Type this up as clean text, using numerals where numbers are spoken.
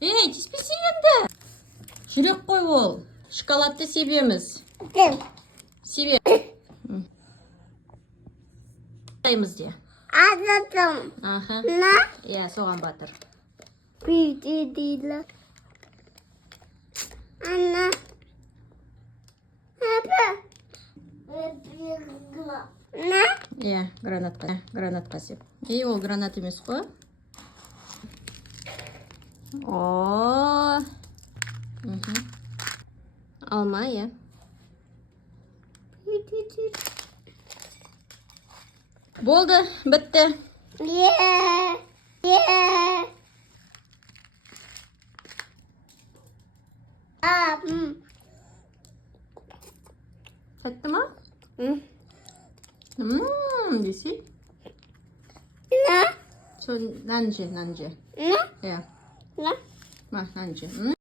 Seveyim. Тиіспесе енді. Жүрек қой ол. Шоколадты себеміз. Dim. Себе. Де. Anladım. Аха. Ne? Иә, соған батыр. Bir değil. Anne. Hep. Ne? Иә, гранатқа сеп. Ол гранат емес қой. О. Алма, иә. Болды, бітті. Yeah. Yeah. Тәтті ма? Десей? Ne? Нан же. Ne? Иә. Ne? Нан же.